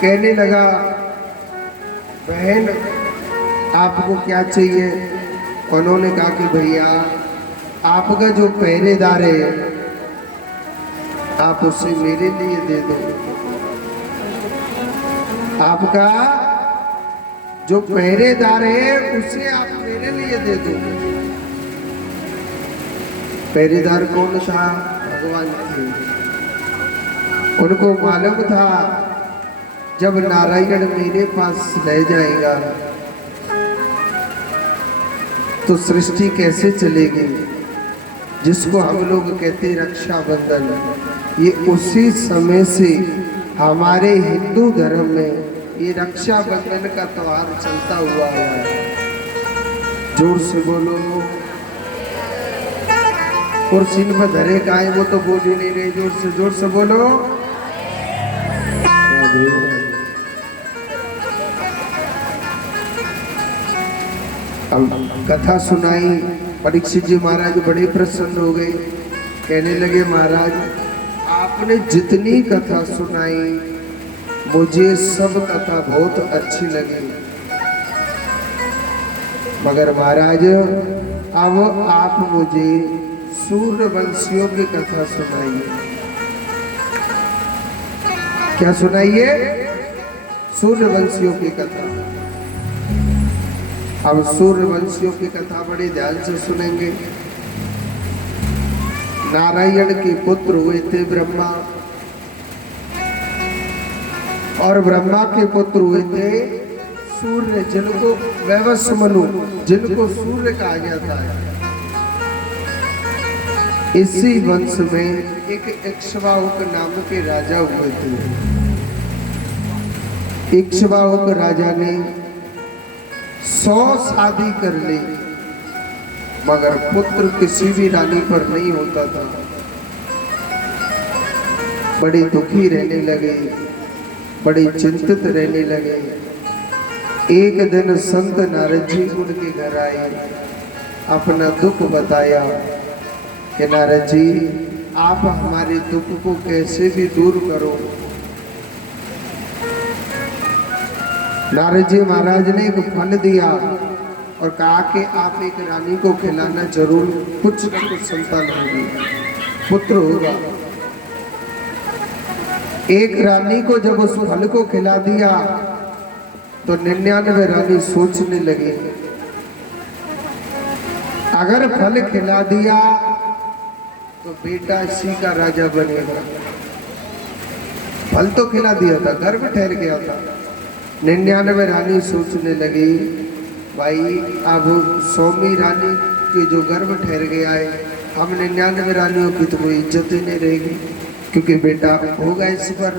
कहने लगा, बहन आपको क्या चाहिए? उन्होंने कहा कि भैया आपका जो पहरेदार है आप उसे मेरे लिए दे दो। आपका जो पहरेदार है उसे आप मेरे लिए दे दो। पहरेदार कौन था? भगवान थे। उनको मालूम था जब नारायण मेरे पास रह जाएगा तो सृष्टि कैसे चलेगी। जिसको हम लोग कहते रक्षाबंधन, ये उसी समय से हमारे हिंदू धर्म में ये रक्षाबंधन का त्योहार चलता हुआ है। जोर से बोलो। और सिन पर धरे का है वो तो बोल ही नहीं रहे। जोर से बोलो। अब कथा सुनाई, परीक्षित जी महाराज बड़े प्रसन्न हो गए। कहने लगे, महाराज आपने जितनी कथा सुनाई मुझे सब कथा बहुत अच्छी लगी, मगर महाराज अब आप मुझे सूर्यवंशियों की कथा सुनाइए। क्या सुनाइए? सूर्यवंशियों की कथा। अब सूर्यवंशियों की कथा बड़े ध्यान से सुनेंगे। नारायण के पुत्र हुए थे ब्रह्मा, और ब्रह्मा के पुत्र हुए थे सूर्य, जिनको वैवस्व मनु, जिनको सूर्य कहा जाता है। इसी वंश में एक इक्ष्वाकुक नाम के राजा हुए थे। इक्ष्वाकुक राजा ने 100 शादी कर ली, मगर पुत्र किसी भी रानी पर नहीं होता था। बड़े दुखी रहने लगे, बड़े चिंतित रहने लगे। एक दिन संत नारद जी उनके घर आए, अपना दुख बताया कि नारद जी आप हमारे दुख को कैसे भी दूर करो। नारद जी महाराज ने एक फल दिया और कहा कि आप एक रानी को खिलाना, जरूर कुछ न कुछ संतान होगी, पुत्र होगा। एक रानी को जब उस फल को खिला दिया तो 99 रानी सोचने लगी, अगर फल खिला दिया तो बेटा इसी का राजा बनेगा। फल तो खिला दिया था, गर्भ ठहर गया था। 99 रानी सोचने लगी, भाई अब सौमी रानी के जो गर्भ ठहर गया है, हम 99 रानियों की तो कोई इज्जत ही नहीं रहेगी, क्योंकि बेटा होगा इस पर,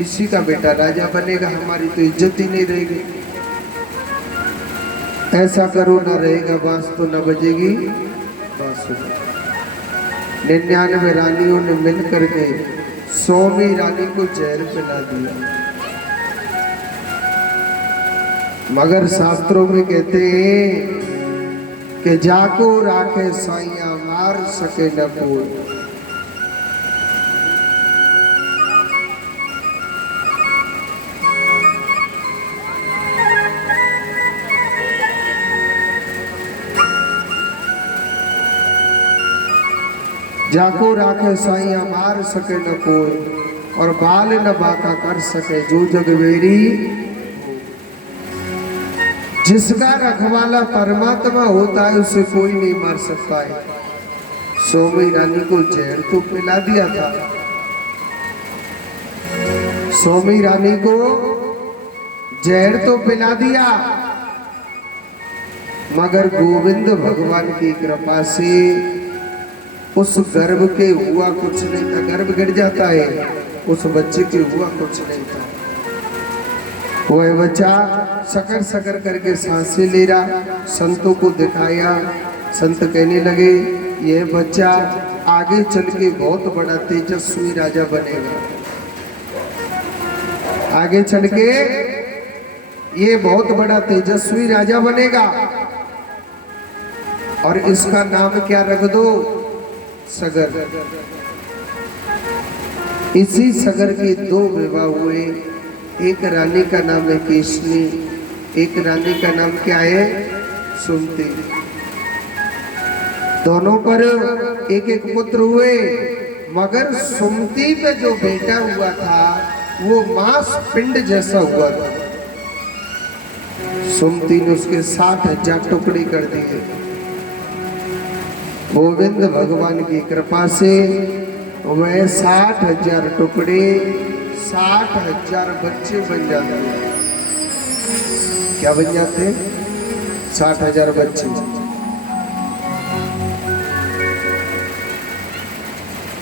इसी का बेटा राजा बनेगा, हमारी तो इज्जत ही नहीं रहेगी। ऐसा करो, ना रहेगा बांस तो न बजेगी बांसुरी। 99 रानियों ने मिल करके सौमी रानी को जहर पिला दिया। मगर शास्त्रों में कहते हैं कि जाको राखे साइया मार सके न कोई। जाको राखे साइया मार सके न कोई, और बाल न बाका कर सके जो जगवेरी। जिसका रखवाला परमात्मा होता है उसे कोई नहीं मार सकता है। सौमी रानी को जहर तो पिला दिया था, सौमी रानी को जहर तो पिला दिया, मगर गोविंद भगवान की कृपा से उस गर्भ के हुआ कुछ नहीं था। गर्भ गिर जाता है, उस बच्चे के हुआ कुछ नहीं था। वह बच्चा सकर सकर करके सांसें ले रहा, संतों को दिखाया। संत कहने लगे, यह बच्चा आगे चल के बहुत बड़ा तेजस्वी राजा बनेगा, आगे चल के ये बहुत बड़ा तेजस्वी राजा बनेगा, और इसका नाम क्या रख दो? सगर। इसी सगर के 2 विवाह हुए। एक रानी का नाम है केशनी, एक रानी का नाम क्या है? सुमति। दोनों पर एक एक पुत्र हुए, मगर सुमति पे जो बेटा हुआ था वो मांस पिंड जैसा हुआ था। सुमति ने उसके 60,000 टुकड़े कर दिए। गोविंद भगवान की कृपा से वह 60,000 टुकड़े 60,000 बच्चे बन जाते हैं। क्या बन जाते? 60,000 बच्चे।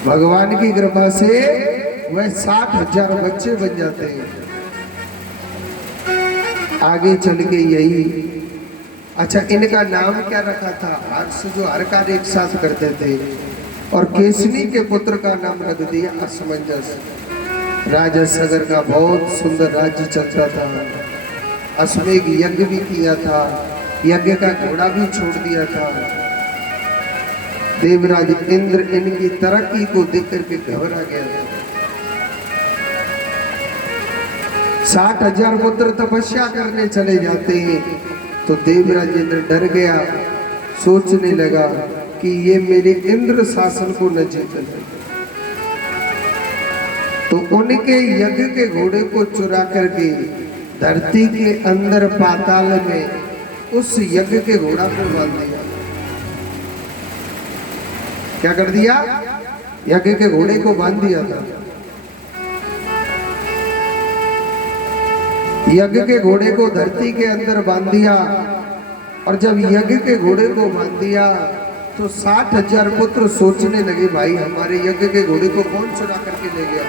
भगवान की कृपा से वह 60,000 बच्चे बन जाते हैं। आगे चल के यही। अच्छा, इनका नाम क्या रखा था? हर्ष, जो हर कार्य एक साथ करते थे। और केसनी के पुत्र का नाम रख दिया असमंजस। राजा सगर का बहुत सुंदर राज्य चलता था। अश्वमेघ यज्ञ भी किया था, यज्ञ का घोड़ा भी छोड़ दिया था। देवराज इंद्र इनकी तरक्की को देख करके घबरा गया था। 60,000 पुत्र तपस्या करने चले जाते हैं तो देवराज इंद्र डर गया, सोचने लगा कि ये मेरे इंद्र शासन को न जीत ले। तो उनके यज्ञ के घोड़े को चुरा करके धरती के अंदर पाताल में उस यज्ञ के घोड़ा को बांध दिया। क्या कर दिया? यज्ञ के घोड़े को बांध दिया था। यज्ञ के घोड़े को धरती के अंदर बांध दिया, और जब यज्ञ के घोड़े को बांध दिया तो 60,000 पुत्र सोचने लगे, भाई हमारे यज्ञ के घोड़े को कौन चुरा करके ले गया?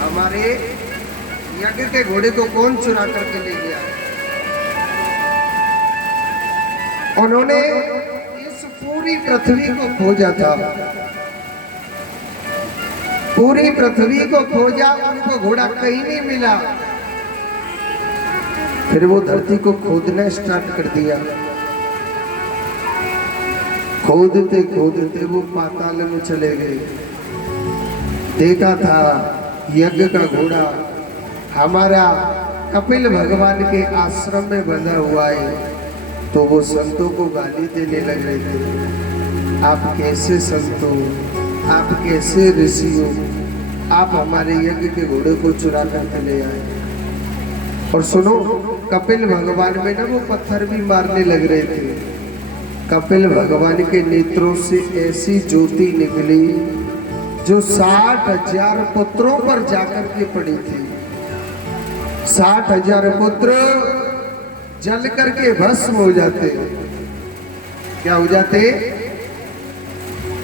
हमारे यज्ञ के घोड़े को कौन चुरा करके ले गया? उन्होंने इस पूरी पृथ्वी को खोजा था, पूरी पृथ्वी को खोजा, उनको घोड़ा कहीं नहीं मिला। फिर वो धरती को खोदना स्टार्ट कर दिया। खोदते खोदते वो पाताल में चले गए। देखा था यज्ञ का घोड़ा हमारा कपिल भगवान के आश्रम में बंधा हुआ है। तो वो संतों को गाली देने लग रहे थे, आप कैसे संतों, आप कैसे ऋषि हो, आप हमारे यज्ञ के घोड़े को चुरा कर ले आए। और सुनो, कपिल भगवान में ना वो पत्थर भी मारने लग रहे थे। कपिल भगवान के नेत्रों से ऐसी ज्योति निकली जो 60,000 पुत्रों पर जाकर के पड़ी थी। 60,000 पुत्र जल करके भस्म हो जाते। क्या हो जाते?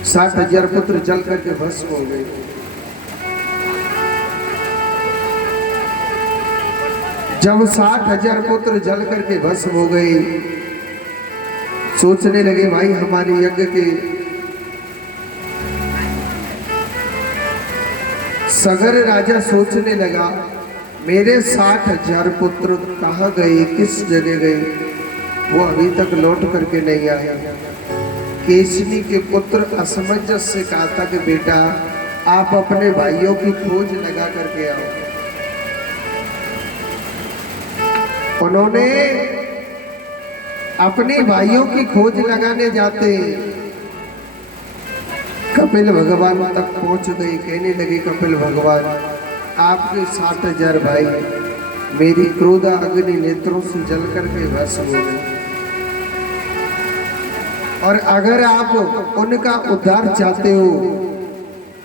60,000 पुत्र जल करके भस्म हो गए। जब 60,000 पुत्र जल करके भस्म हो गए, सोचने लगे भाई हमारे यज्ञ के सगर राजा सोचने लगा मेरे 60,000 पुत्र कहाँ गए, किस जगह गए, वो अभी तक लौट करके नहीं आया। केसनी के पुत्र असमंजस से कहा था कि बेटा आप अपने भाइयों की खोज लगा करके आओ। उन्होंने अपने भाइयों की खोज लगाने जाते कपिल भगवान तक पहुंच गई। कहने लगे कपिल भगवान आपके 60,000 भाई मेरी क्रोध अग्नि नेत्रों से जल करके भस्म हो गए, और अगर आप उनका उद्धार चाहते हो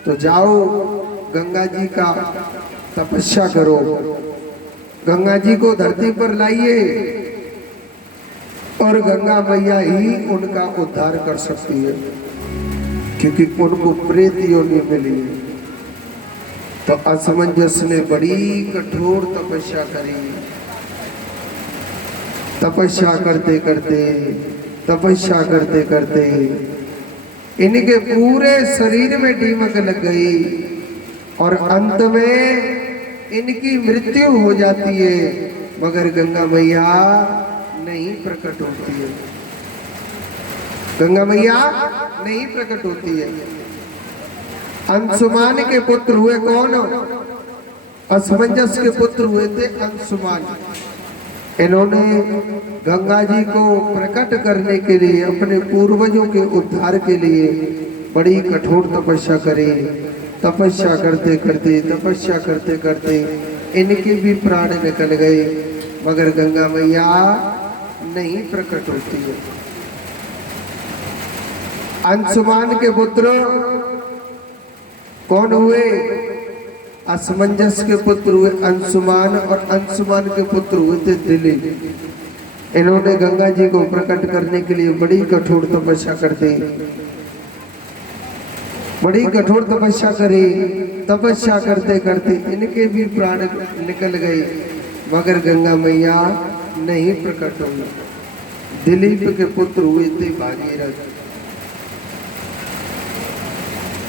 तो जाओ गंगा जी का तपस्या करो, गंगा जी को धरती पर लाइए और गंगा मैया ही उनका उद्धार कर सकती है, क्योंकि उनको प्रेत योनि मिली है। तो असमंजस ने बड़ी कठोर तपस्या करी। तपस्या करते करते तपस्या करते करते इनके पूरे शरीर में दीमक लग गई और अंत में इनकी मृत्यु हो जाती है, मगर गंगा मैया नहीं प्रकट होती है। गंगा मैया नहीं प्रकट होती है। अंशुमान के पुत्र हुए कौन? असमंजस के पुत्र हुए थे अंशुमान। इन्होंने गंगा जी को प्रकट करने के लिए, अपने पूर्वजों के उद्धार के लिए बड़ी कठोर तपस्या करी। तपस्या करते करते तपस्या करते करते इनके भी प्राण निकल गए, मगर गंगा मैया नहीं प्रकट होती है। अंशुमान के पुत्र कौन हुए? असमंजस के पुत्र हुए अंशुमान, और अंशुमान के पुत्र हुए थे दिलीप। इन्होंने गंगा जी को प्रकट करने के लिए बड़ी कठोर तपस्या कर दी, बड़ी कठोर तपस्या करी। तपस्या करते करते इनके भी प्राण निकल गए, मगर गंगा मैया नहीं प्रकट हुई। दिलीप के पुत्र हुए थे भागीरथ।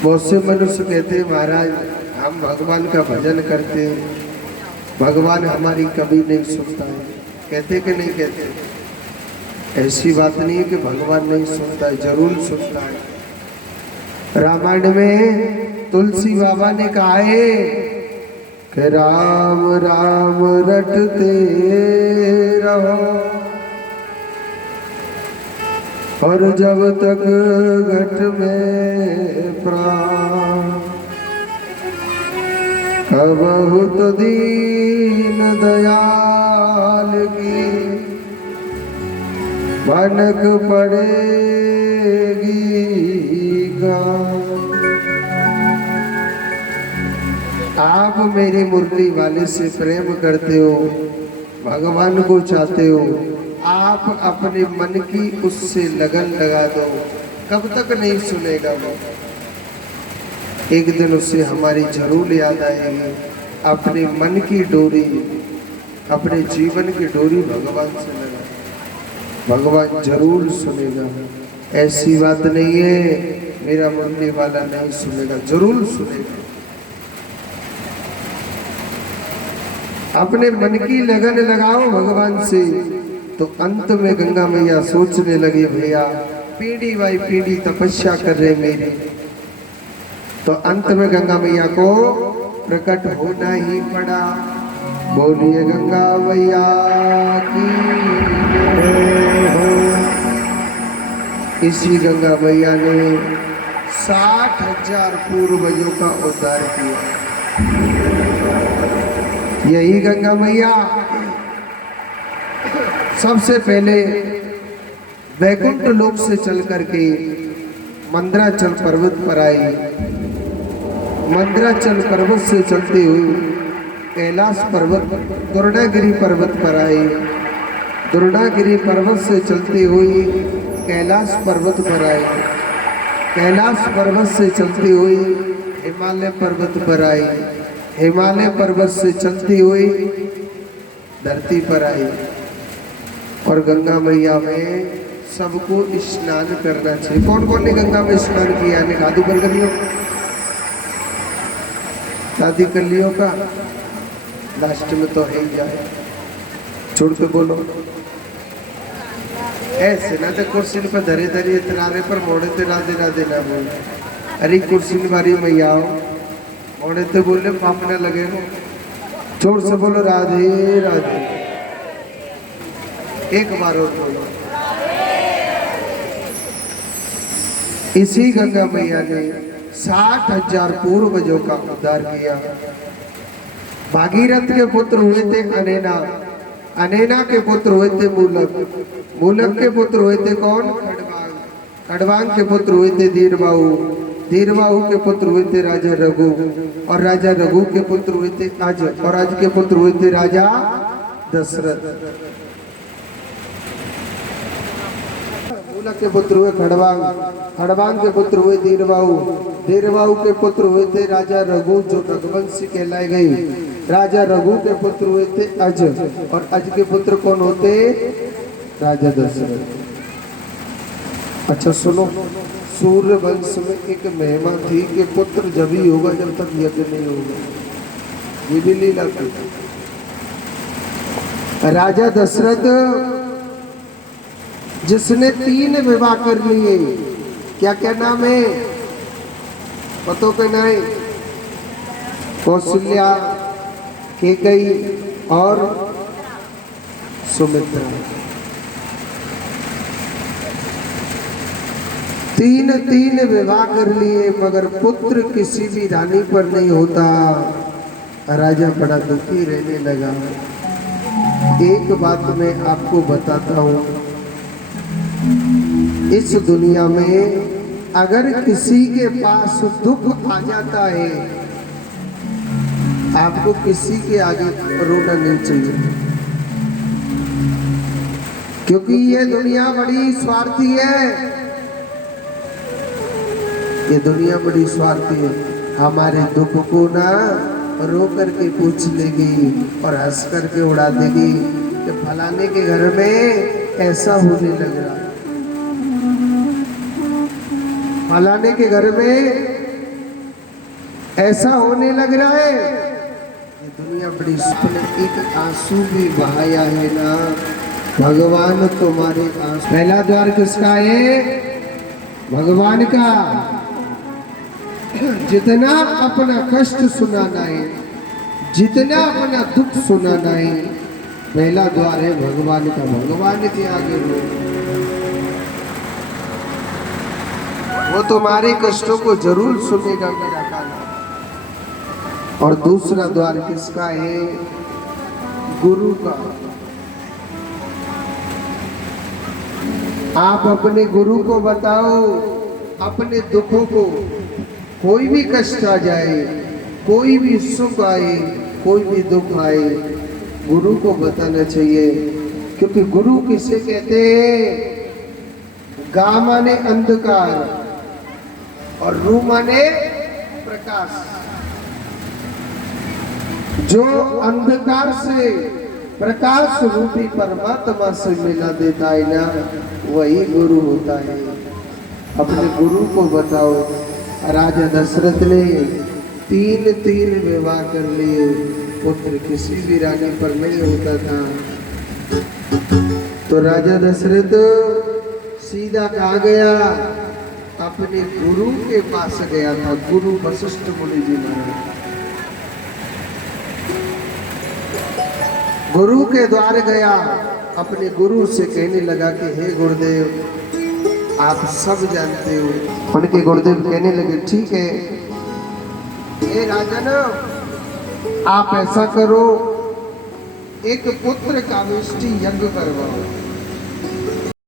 बहुत से मनुष्य कहते महाराज हम भगवान का भजन करते, भगवान हमारी कभी नहीं सुनता है। कहते कि नहीं कहते? ऐसी बात नहीं है कि भगवान नहीं सुनता है, जरूर सुनता है। रामायण में तुलसी बाबा ने कहा है कि राम राम रटते रहो, और जब तक घट में प्राण, बहुत दीन दयाल की भनक पड़ेगी गान। आप मेरी मुरली वाले से प्रेम करते हो, भगवान को चाहते हो, आप अपने मन की उससे लगन लगा दो, कब तक नहीं सुनेगा वो? एक दिन उससे हमारी जरूर याद आएगी। अपने मन की डोरी, अपने जीवन की डोरी भगवान से लगा, भगवान जरूर सुनेगा। ऐसी बात नहीं है मेरा मुरली वाला नहीं सुनेगा, जरूर सुनेगा। अपने मन की लगन लगाओ भगवान से। तो अंत में गंगा मैया सोचने लगी भैया पीढ़ी बाई पीढ़ी तपस्या कर रहे मेरी, तो अंत में गंगा मैया को प्रकट होना ही पड़ा। बोलिए गंगा मैया की इसी गंगा मैया ने 60,000 पूर्वजों का उद्धार किया। यही गंगा मैया सबसे पहले वैकुंठ लोक से चल करके मंदराचल पर्वत पर आई। मंदराचल पर्वत से चलते हुए कैलाश पर्वत द्रोणागिरी पर्वत पर आई। द्रोणागिरी पर्वत से चलते हुए कैलाश पर्वत पर आई। कैलाश पर्वत से चलती हुई हिमालय पर्वत पर आई। हिमालय पर्वत से चलती हुई धरती पर आई। और गंगा मैया में सबको स्नान करना चाहिए। कौन कौन ने गंगा में स्नान किया? ने खादी पर कर लियो, शादी कर लियो का लास्ट में तो है ही जाए। छोड़ के बोलो ऐसे ना तो कुर्सी पर धरे धरे इतरारे पर मोड़े ते राधे राधे ना बोल। अरे कुर्सी बारी मैया आओ मोड़े ते बोले पाप न लगे हो। जोर से बोलो राधे राधे। एक बार और बोलो। इसी गंगा मैया ने 60,000 पूर्वजों का उद्धार किया। भागीरथ के पुत्र हुए थे अनेना। अनेना के पुत्र हुए थे मूलक। मूलक के पुत्र हुए थे कौन? खड़वांग। खड़वांग के पुत्र हुए थे धीरबाहु। धीरबाहु के पुत्र हुए थे राजा रघु। और राजा रघु के पुत्र हुए थे अज। और अज के पुत्र हुए थे राजा दशरथ। मूलक के पुत्र हुए खड़वांग। खड़वांग के पुत्र हुए धीरबाहु। धीरबाहु के पुत्र हुए थे राजा रघु जो रघुवंशी कहलाए गए। राजा रघु के पुत्र हुए थे अज। और अज के पुत्र कौन होते? राजा दशरथ। अच्छा सुनो, सूर्य वंश में एक महिमा थी कि पुत्र जब ही होगा जब तक यज्ञ नहीं होगा। ये भी लीला थी। राजा दशरथ जिसने 3 विवाह कर लिए। क्या क्या नाम है? पतो पे नहीं? कौशल्या, कैकेयी और सुमित्रा। 3 विवाह कर लिए मगर पुत्र किसी भी रानी पर नहीं होता। राजा बड़ा दुखी रहने लगा। एक बात मैं आपको बताता हूँ, इस दुनिया में अगर किसी के पास दुख आ जाता है आपको किसी के आगे रोना नहीं चाहिए, क्योंकि ये दुनिया बड़ी स्वार्थी है। ये दुनिया बड़ी स्वार्थी है। हमारे दुख को ना रो करके पूछ लेगी और हंस करके उड़ा देगी कि फलाने के घर में ऐसा होने लग रहा है, फलाने के घर में ऐसा होने लग रहा है। ये दुनिया बड़ी सुन। एक आंसू भी बहाया है ना भगवान तुम्हारे आंसू। पहला द्वार किसका है? भगवान का। जितना अपना कष्ट सुनाना है, जितना अपना दुख सुनाना है, पहला द्वार है भगवान का। भगवान के आगे रो, वो तुम्हारे कष्टों को जरूर सुनेगा मेरा काला। और दूसरा द्वार किसका है? गुरु का। आप अपने गुरु को बताओ अपने दुखों को। कोई भी कष्ट आ जाए, कोई भी सुख आए, कोई भी दुख आए, गुरु को बताना चाहिए। क्योंकि गुरु किसे कहते हैं? गा माने अंधकार और रू माने प्रकाश। जो अंधकार से प्रकाश रूपी परमात्मा से मिला देता है ना, वही गुरु होता है। अपने गुरु को बताओ। राजा दशरथ ने 3 विवाह कर लिए, पुत्र किसी भी रानी पर नहीं होता था। तो राजा दशरथ सीधा कहाँ गया? अपने गुरु के पास गया था। गुरु वशिष्ठ मुनि जी महाराज। गुरु के द्वार गया, अपने गुरु से कहने लगा कि हे गुरुदेव, आप सब जानते हो। उनके गुरुदेव कहने लगे ठीक है, हे राजन, आप ऐसा करो, एक पुत्र का विष्टि यज्ञ करवाओ।